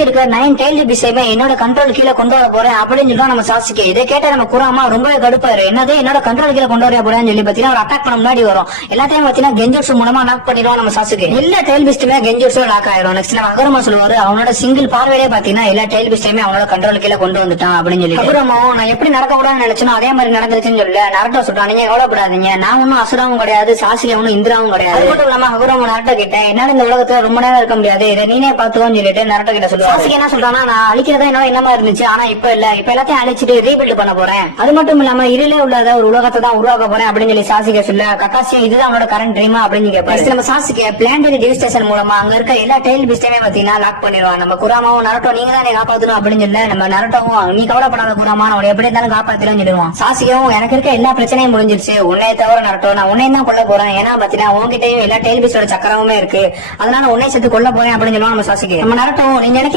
இருக்க 9 டெய்ல் பிஸையுமே என்னோட கண்ட்ரோல் கீழே கொண்டு வர போறேன் அப்படின்னு சொல்லிட்டு நம்ம சாசுகே. இதை கேட்ட நம்ம குராமா ரொம்பவே கடுப்பாரு. என்னது என்னோட கண்ட்ரோல் கீழே கொண்டு வர போறேன்னு சொல்லி பாத்தீங்கன்னா ஒரு அட்டாக் பண்ண முன்னாடி வரும். எல்லாத்தையும் பாத்தீங்கன்னா கெஞ்சூட்சு மூலமா லாக் பண்ணிடுவோம் நம்ம சாசுகே. எல்லா டெய்ல் பிஸ்டுமே கெஞ்சூட்சு லாக் ஆயிரும். நெக்ஸ்ட் நம்ம அகுரமா சொல்லுவாரு அவனோட சிங்கிள் பார்வையிலே பாத்தீங்கன்னா எல்லா டெய்ல் பிஸ்டையுமே அவனோட கண்ட்ரோல் கீழே கொண்டு வந்துட்டான் அப்படின்னு சொல்லி. அகுரமாவும் நான் எப்படி நடக்க கூடாதுன்னு நினைச்சனோ அதே மாதிரி நடந்துருச்சுன்னு சொல்லல நரட்டோ சொல்றான். நீங்க கவலைப்படாதீங்க, நான் ஒன்னும் அசுராவும் கிடையாது, சாசுகே ஒன்னும் இந்திராவும் கிடையாது. அது மட்டும் இல்லாம அகுரமா நரட்டோ கிட்ட என்னால இந்த உலகத்துல ரொம்ப நேரம் இருக்க முடியாது, இதை நீனே பாத்துவோன்னு சொல்லிட்டு நரட்டோ கிட்ட சொல்லுவாங்க. சாசுகே என்ன சொல்றானா, நான் அழிக்கிறதா என்னமா இருந்துச்சு, ஆனா இப்ப இல்ல, இப்ப எல்லாத்தையும் அழிச்சிட்டு ரீபில்ட் பண்ண போறேன். அது மட்டும் இல்லாம இருளே உள்ளத ஒரு உலகத்தை தான் உருவாக்க போறேன் அப்படின்னு சொல்லி சாசுகே சொல்ல, கக்காசியும் இதுதான் அவனோட கரண்ட் ட்ரீமா அப்படின்னு கேட்பாரு. நம்ம சாசுகே பிளானடரி டிவிஸ்டேஷன் மூலமா அங்க இருக்க எல்லா டெய்ல் பிஸ்டையுமே பாத்தீங்கன்னா லாக் பண்ணிடுவான். நம்ம குராமாவும் நரட்டோ நீங்க தான் காப்பாத்தணும் அப்படின்னு சொல்ல, நம்ம நரட்டோவும் நீ கவலைப்படாத குராமா, நான் எப்படி இருந்தாலும் காப்பாத்தலன்னு சொல்லுவான். சாசுகேவும் எனக்கு இருக்க எல்லா பிரச்சனையும் முடிஞ்சிருச்சு, உன்னைய தவிர நரட்டோ நான் உன்னையும் தான் கொல்ல போறேன், ஏன்னா பாத்தீங்கன்னா உங்ககிட்டயும் எல்லா டெய்ல் பிஸ்டோட சக்கரமுமே இருக்கு, அதனால உன்னை சேர்த்து கொல்ல போறேன் அப்படின்னு சொல்லுவான் நம்ம சாசுகே. நம்ம நரட்டோவும் நீங்க எனக்கு